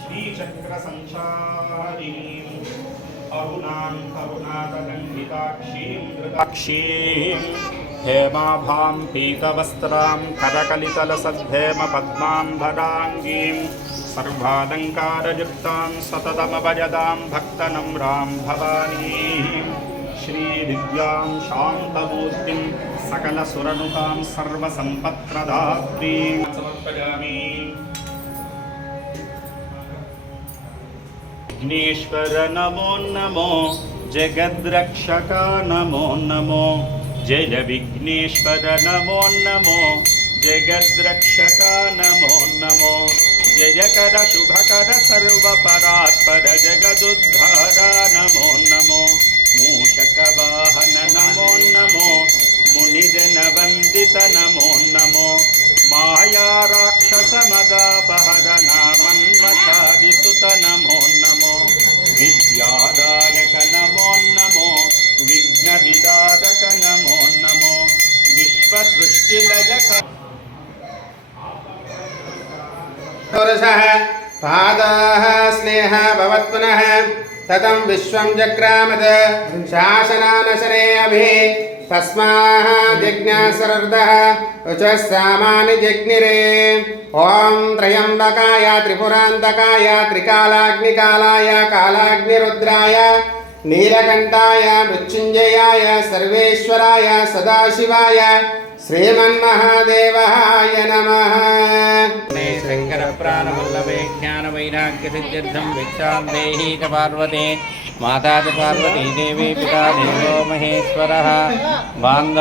श्रीचक्रसंचारिणीं अरुणां करुणातगण्डिताक्षीं धृताक्षीं हेमाभां पीतवस्त्रां करकलितलसद्धेमपद्माम्बराङ्गीं सर्वालङ्कारयुक्तां सततमभजदां भक्तनम्रां भवानीं श्रीविद्यां शान्तमूर्तिं सकलसुरनुतां सर्वसम्पत्प्रदात्रीं समर्पयामि। विघ्नेश्वर नमो नमो जगद्रक्षक नमो नमो जय विघ्नेश्वर नमो नमो जगद्रक्षक नमो नमो जय कर शुभकर सर्वपरात्पर जगदुद्धार नमो नमो मूषकवाहन नमो नमो मुनिजन वंदित नमो नमो माया राक्षसमदापहरण मन्मथादिसुत नमो नमो विद्यादायक नमो नमो विघ्नविदारक नमो नमो विश्वसृष्टिलयक पादाः स्नेह भवत्पुनः ततं विश्वं जक्रामत् शासनानशने अभि तस्माः जिज्ञासरर्दः उचस्सामानि जिग्निरे ॐ त्र्यम्बकाय त्रिपुरान्तकाय त्रिकालाग्निकालाय कालाग्निरुद्राय नीलकण्ठाय मृत्युञ्जयाय सर्वेश्वराय सदाशिवाय श्रीमन्महादेवाय नमः। शंकर प्राणवल्लभे ज्ञान वैराग्य सिद्ध्यर्थं भिक्षां देहि च पार्वती माता च पार्वती देवी पिता देवो महेश्वरः बान्धव